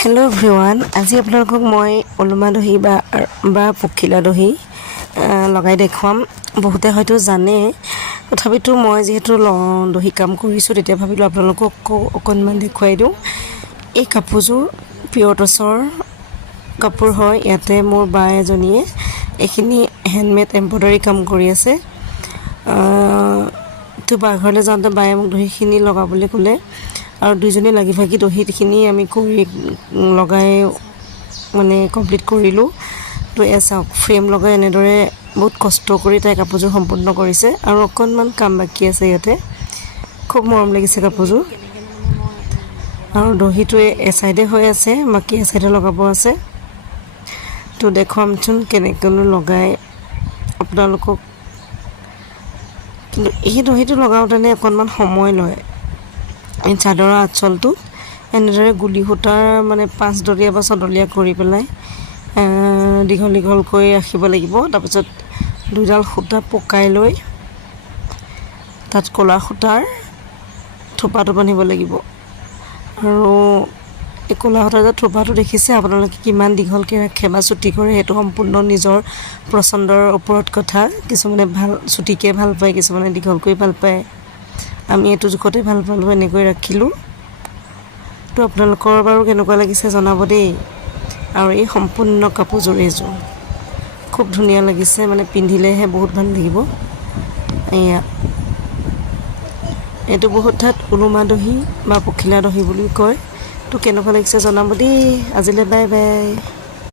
Hello' everyone, আজি আপোনালোকক মই ওলোমা দহি বা পখিলা দহি লগাই দেখুৱাম। বহুতে হয়তো জানে, তথাপিতো মই যিহেতু দহি কাম কৰিছোঁ তেতিয়া ভাবিলোঁ আপোনালোকক অকণমান দেখুৱাই দিওঁ। এই কাপোৰযোৰ পিয়ৰ টচৰ কাপোৰ হয়। ইয়াতে মোৰ বা এজনীয়ে এইখিনি হেণ্ডমেড এম্ব্ৰইডাৰী কাম কৰি আছে। তো বা ঘৰলৈ যাওঁতে বায়ে মোক দহিখিনি লগাবলৈ ক'লে আৰু দুইজনী লাগি ভাগি দহিখিনি আমি লগাই মানে কমপ্লিট কৰিলোঁ। তো চাওক, ফ্ৰেম লগাই এনেদৰে বহুত কষ্ট কৰি তাই কাপোৰযোৰ সম্পূৰ্ণ কৰিছে আৰু অকণমান কাম বাকী আছে ইয়াতে। খুব মৰম লাগিছে কাপোৰযোৰ আৰু দহিটোৱে এচাইডে হৈ আছে, বাকী এচাইডে লগাব আছে। তো দেখুৱামচোন কেনেকৈনো লগাই আপোনালোকক। কিন্তু এই দহিটো লগাওঁতেনে অকণমান সময় লয়। এই চাদৰৰ আঁচলটো এনেদৰে গুলি সূতাৰ মানে 5 ডলীয়া বা 6 ডলীয়া কৰি পেলাই দীঘল দীঘলকৈ ৰাখিব লাগিব। তাৰপিছত দুইডাল সূতা পকাই লৈ তাত ক'লা সূতাৰ থোপাটো বান্ধিব লাগিব। আৰু এই ক'লা সূতাৰ যে থোপাটো দেখিছে আপোনালোকে, কিমান দীঘলকৈ ৰাখে বা চুটি কৰে সেইটো সম্পূৰ্ণ নিজৰ পচন্দৰ ওপৰত কথা। কিছুমানে চুটিকৈ ভাল পায়, কিছুমানে দীঘলকৈ ভাল পায়। আমি এইটো জোখতে ভাল পালোঁ, এনেকৈ ৰাখিলোঁ। তো আপোনালোকৰ বাৰু কেনেকুৱা লাগিছে জনাব দেই। আৰু এই সম্পূৰ্ণ কাপোৰযোৰ এইযোৰ খুব ধুনীয়া লাগিছে, মানে পিন্ধিলেহে বহুত ভাল লাগিব। এইটো বহুত ঠাইত ওলোমা দহি বা পখিলা দহি বুলি কয়। তো কেনেকুৱা লাগিছে জনাব দেই। আজিলৈ বাই বাই।